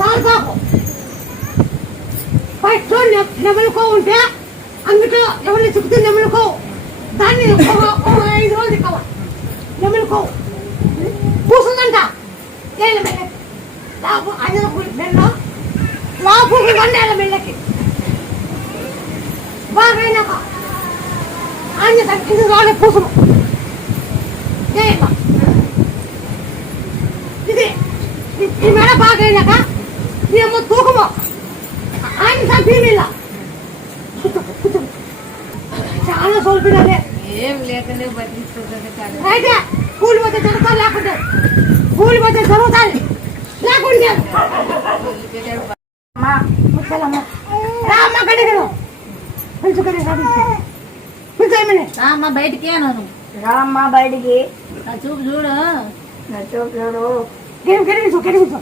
తాల్పాకు first నెమలుకో ఉంటే అందులో ఎవరిని చిక్కుతుంది నెమలుకో దాన్ని 5 రోజులు ఇక్కవ నెమలుకో పూసుందంట ఏళ్ళ మెల్లకి లాపు అదిల మెల్ల లాపు వండేళ్ళ మెల్లకి బాగైనాక ఆయన తగ్గింది రాలే పూసులు ఇది ఈ మెడ బాగైనాక మేము తూకము ఆయన తగ్గిమిల్ల చాలా సోల్పిడే ఏం లేకనే బతికిస్తుంది అయితే కూలి పోతే జరుగుతారు లేకుంటే కూలి పోతే జరుగుతారు లేకుంటే రామ్మ కడిగను పిలుచుకొని పిలుచేయమని రామ్మ బయటికి అన్నాను రామ్మ బయటికి నా చూపు చూడు నా చూపు చూడు కెరిగించు